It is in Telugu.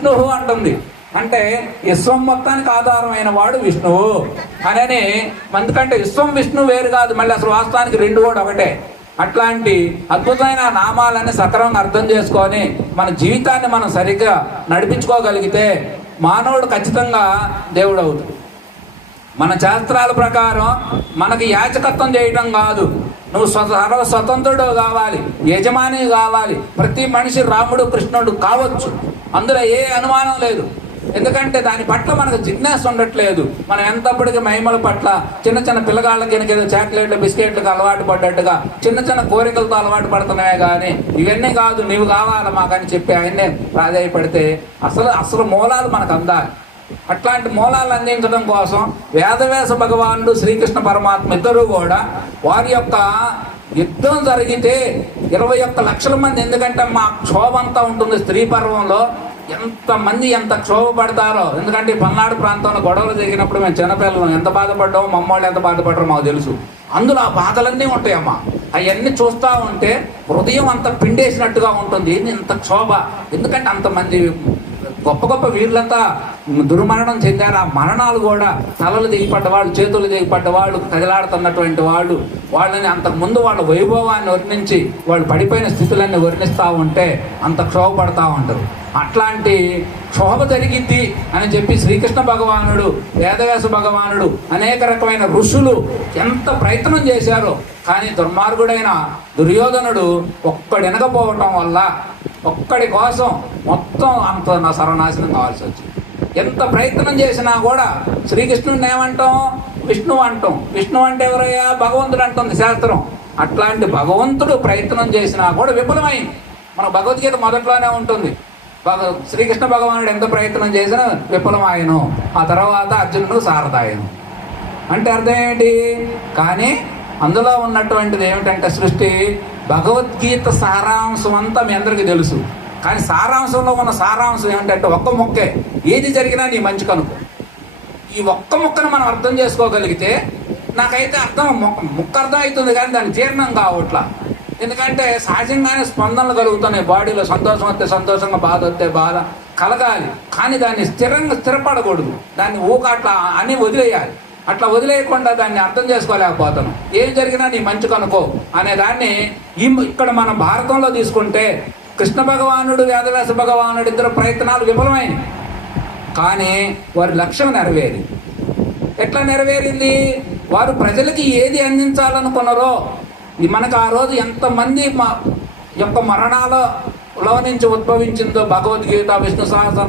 విష్ణువు అంటుంది. అంటే విశ్వం మొత్తానికి ఆధారమైన వాడు విష్ణువు అని. ఎందుకంటే విశ్వం విష్ణువు వేరు కాదు, మళ్ళీ అసలు వాస్తవానికి రెండు కూడా ఒకటే. అట్లాంటి అద్భుతమైన నామాలని సక్రమంగా అర్థం చేసుకొని మన జీవితాన్ని మనం సరిగ్గా నడిపించుకోగలిగితే మానవుడు ఖచ్చితంగా దేవుడు అవుతాడు. మన శాస్త్రాల ప్రకారం మనకి యాచకత్వం చేయడం కాదు, నువ్వు సర్వ స్వతంత్రుడు కావాలి, యజమాని కావాలి. ప్రతి మనిషి రాముడు కృష్ణుడు కావచ్చు, అందులో ఏ అనుమానం లేదు. ఎందుకంటే దాని పట్ల మనకు జిజ్ఞాస ఉండట్లేదు. మనం ఎంతప్పటికీ మహిమల పట్ల చిన్న చిన్న పిల్లగాళ్ళకి ఏదో చాక్లెట్లు బిస్కెట్లకు అలవాటు పడ్డట్టుగా చిన్న చిన్న కోరికలతో అలవాటు పడుతున్నాయే కానీ ఇవన్నీ కాదు, నీవు కావాలి మాకని చెప్పి ఆయన్నే ప్రాధాయపడితే అసలు మూలాలు మనకు అందాలి. అట్లాంటి మూలాలు అందించడం కోసం వేదవ్యాస భగవానుడు శ్రీకృష్ణ పరమాత్మ ఇద్దరు కూడా వారి యొక్క యుద్ధం జరిగితే 21 లక్షల మంది, ఎందుకంటే మా క్షోభ అంతా ఉంటుంది స్త్రీ పర్వంలో, ఎంతమంది ఎంత క్షోభపడతారో. ఎందుకంటే ఈ పల్నాడు ప్రాంతంలో గొడవలు జరిగినప్పుడు మేము చిన్నపిల్లలు ఎంత బాధపడ్డామో, మమ్మల్ని ఎంత బాధపడ్డారో మాకు తెలుసు. అందులో ఆ బాధలన్నీ ఉంటాయమ్మా. అవన్నీ చూస్తూ ఉంటే హృదయం అంత పిండేసినట్టుగా ఉంటుంది. ఇంత క్షోభ, ఎందుకంటే అంతమంది గొప్ప గొప్ప వీళ్ళంతా దుర్మరణం చెందారు. ఆ మరణాలు కూడా తలలు దిగిపడ్డ వాళ్ళు, చేతులు దిగిపడ్డ వాళ్ళు, కదిలాడుతున్నటువంటి వాళ్ళు, వాళ్ళని అంతకుముందు వాళ్ళ వైభవాన్ని వర్ణించి వాళ్ళు పడిపోయిన స్థితులన్నీ వర్ణిస్తూ ఉంటే అంత క్షోభపడతా ఉంటారు. అట్లాంటి క్షోభ జరిగిద్ది అని చెప్పి శ్రీకృష్ణ భగవానుడు, వేదవ్యాస భగవానుడు, అనేక రకమైన ఋషులు ఎంత ప్రయత్నం చేశారో, కానీ దుర్మార్గుడైన దుర్యోధనుడు ఒక్కడెనకపోవటం వల్ల ఒక్కడి కోసం మొత్తం అంత సర్వనాశనం కావాల్సి వచ్చింది. ఎంత ప్రయత్నం చేసినా కూడా శ్రీకృష్ణుడిని ఏమంటాం? విష్ణువు అంటాం. విష్ణువు అంటే ఎవరయ్యా? భగవంతుడు అంటుంది శాస్త్రం. అట్లాంటి భగవంతుడు ప్రయత్నం చేసినా కూడా విఫలమైంది. మన భగవద్గీత మొదట్లోనే ఉంటుంది, శ్రీకృష్ణ భగవానుడు ఎంత ప్రయత్నం చేసినా విఫలమాయను. ఆ తర్వాత అర్జునుడు సారథాయను. అంటే అర్థం ఏంటి? కానీ అందులో ఉన్నటువంటిది ఏమిటంటే సృష్టి భగవద్గీత సారాంశం అంతా మీ అందరికీ తెలుసు. కానీ సారాంశంలో ఉన్న సారాంశం ఏమిటంటే ఒక్క ముక్కే, ఏది జరిగినా నీ మంచి కనుకో. ఈ ఒక్క ముక్కను మనం అర్థం చేసుకోగలిగితే, నాకైతే ముక్క అర్థం అవుతుంది కానీ దాన్ని జీర్ణం కావట్లా. ఎందుకంటే సహజంగానే స్పందనలు కలుగుతున్నాయి బాడీలో. సంతోషం వస్తే సంతోషంగా, బాధ వస్తే బాధ కలగాలి, కానీ దాన్ని స్థిరపడకూడదు. దాన్ని అట్లా అని వదిలేయాలి. అట్లా వదిలేయకుండా దాన్ని అర్థం చేసుకోలేకపోతాను. ఏం జరిగినా నీ మంచి కనుకో అనే దాన్ని ఇక్కడ మనం భారతంలో తీసుకుంటే కృష్ణ భగవానుడు, వేదవ్యాస భగవానుడు ఇద్దరు ప్రయత్నాలు విఫలమైనవి, కానీ వారి లక్ష్యం నెరవేరింది. ఎట్లా నెరవేరింది? వారు ప్రజలకి ఏది అందించాలనుకున్నారో, మనకు ఆ రోజు ఎంతమంది యొక్క మరణాలలో నుంచి ఉద్భవించిందో భగవద్గీత, విష్ణు సహస్ర